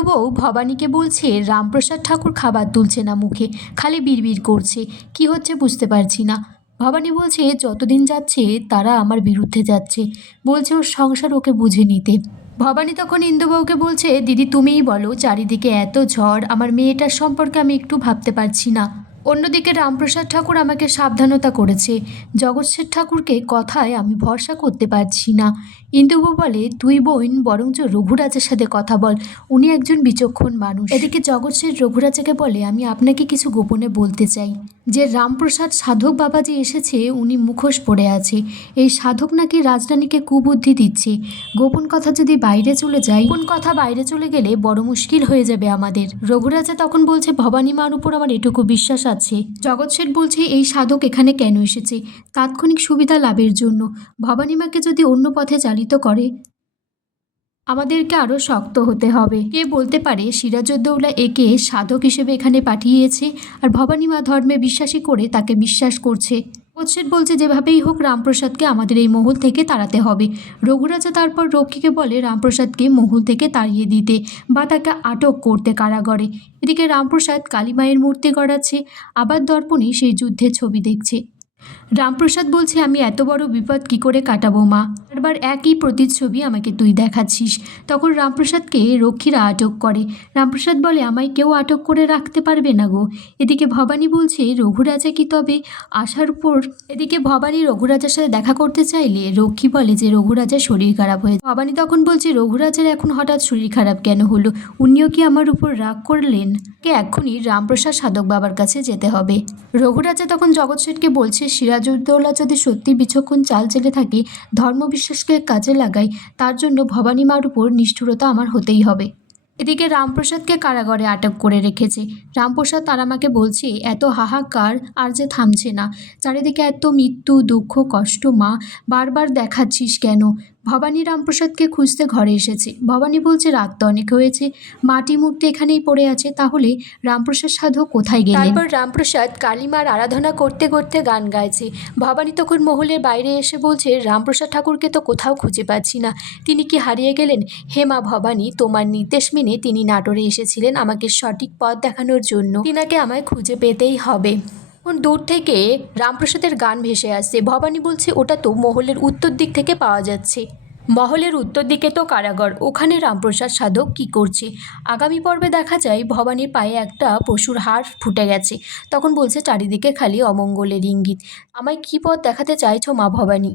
ইন্দুবউ ভবানীকে বলছে রামপ্রসাদ ঠাকুর খাবার তুলছে না মুখে, খালি বিড়বিড় করছে, কি হচ্ছে বুঝতে পারছি না। ভবানী বলছে যতদিন যাচ্ছে তারা আমার বিরুদ্ধে যাচ্ছে, বলছে ওর সংসার ওকে বুঝে নিতে। ভবানী তখন ইন্দুবউকে বলছে দিদি তুমিই বলো, চারিদিকে এত ঝড়, আমার মেয়েটার সম্পর্কে আমি একটু ভাবতে পারছি না। অন্যদিকে রামপ্রসাদ ঠাকুর আমাকে সাবধানতা করেছে, জগৎ শেঠ ঠাকুরকে কথায় আমি ভরসা করতে পারছি না। ইন্দুবউ বলে তুই বোন বরঞ্চ রঘুরাজের সাথে কথা বল, উনি একজন বিচক্ষণ মানুষ। এদিকে জগৎ শেঠ রঘুরাজাকে বলে আমি আপনাকে কিছু গোপনে বলতে চাই, যে রামপ্রসাদ সাধক বাবাজি এসেছে, উনি মুখোশ পরে আছে, এই সাধক নাকি রাজরানীকে কুবুদ্ধি দিচ্ছে। গোপন কথা যদি বাইরে চলে যায়, গোপন কথা বাইরে চলে গেলে বড় মুশকিল হয়ে যাবে আমাদের। রঘুরাজা তখন বলছে ভবানী মার উপর আমার এটুকু বিশ্বাস আছে। জগৎ শেঠ বলছে এই সাধক এখানে কেন এসেছে, তাৎক্ষণিক সুবিধা লাভের জন্য। ভবানী মাকে যদি অন্য পথে চালিত করে আমাদেরকে আরও শক্ত হতে হবে। কে বলতে পারে সিরাজউদ্দৌলা একে সাধক হিসেবে এখানে পাঠিয়েছে, আর ভবানী মা ধর্মে বিশ্বাসী করে তাকে বিশ্বাস করছে। জগৎ বলছে যেভাবেই হোক রামপ্রসাদকে আমাদের এই মহল থেকে তাড়াতে হবে। রঘুরাজা তারপর রক্ষীকে বলে রামপ্রসাদকে মহল থেকে তাড়িয়ে দিতে বা তাকে আটক করতে কারাগারে। এদিকে রামপ্রসাদ কালীমায়ের মূর্তি গড়াচ্ছে, আবার দর্পণে সেই যুদ্ধের ছবি দেখছে। রামপ্রসাদ বলছে আমি এত বড় বিপদ কি করে কাটাবো মা, বারবার একই প্রতিচ্ছবি আমাকে তুই দেখাচ্ছিস। তখন রামপ্রসাদকে রক্ষীরা আটক করে। রামপ্রসাদ বলে আমায় কেউ আটক করে রাখতে পারবে না গো। এদিকে ভবানী বলছে রঘুরাজা কি তবে আসার উপর। এদিকে ভবানী রঘুরাজার সাথে দেখা করতে চাইলে রক্ষী বলে যে রঘুরাজার শরীর খারাপ হয়েছে। ভবানী তখন বলছে রঘুরাজার এখন হঠাৎ শরীর খারাপ কেন হলো, উনিও কি আমার উপর রাগ করলেন? কে এক্ষুনি রামপ্রসাদ সাধক বাবার কাছে যেতে হবে। রঘুরাজা তখন জগৎ শেঠকে বলছে সিরাজউদ্দৌলা যদি সত্যি বিচক্ষণ চাল চেলে থাকে, ধর্মবিশ্বাসকে কাজে লাগায়, তার জন্য ভবানী মার উপর নিষ্ঠুরতা আমার হতেই হবে। এদিকে রামপ্রসাদকে কারাগারে আটক করে রেখেছে। রামপ্রসাদ তারামাকে বলছে এত হাহাকার আর যে থামছে না, চারিদিকে এত মৃত্যু দুঃখ কষ্ট, মা বারবার দেখাচ্ছিস কেন? ভবানী রামপ্রসাদকে খুঁজতে ঘরে এসেছে। ভবানী বলছে রাত তো অনেক হয়েছে, মাটি মূর্তি এখানেই পড়ে আছে, তাহলে রামপ্রসাদ সাধক কোথায় গেলেন? তারপর রামপ্রসাদ কালীমার আরাধনা করতে করতে গান গাইছে। ভবানী তখন মহলের বাইরে এসে বলছে রামপ্রসাদ ঠাকুরকে তো কোথাও খুঁজে পাচ্ছি না, তিনি কি হারিয়ে গেলেন? হে মা ভবানী, তোমার নির্দেশ মেনে তিনি নাটোরে এসেছিলেন আমাকে সঠিক পথ দেখানোর জন্য, তিনাকে আমায় খুঁজে পেতেই হবে। দূর থেকে রামপ্রসাদের গান ভেসে আসছে। ভবানী বলছে ওটা তো মহলের উত্তর দিক থেকে পাওয়া যাচ্ছে। মহলের উত্তর দিকে তো কারাগার, ওখানে রামপ্রসাদ সাধক কি করছে? আগামী পর্বে দেখা যায় ভবানীর পায়ে একটা পশুর হাড় ফুটে গেছে। তখন বলছে চারিদিকে খালি অমঙ্গলের ইঙ্গিত, আমায় কী পথ দেখাতে চাইছো মা ভবানী?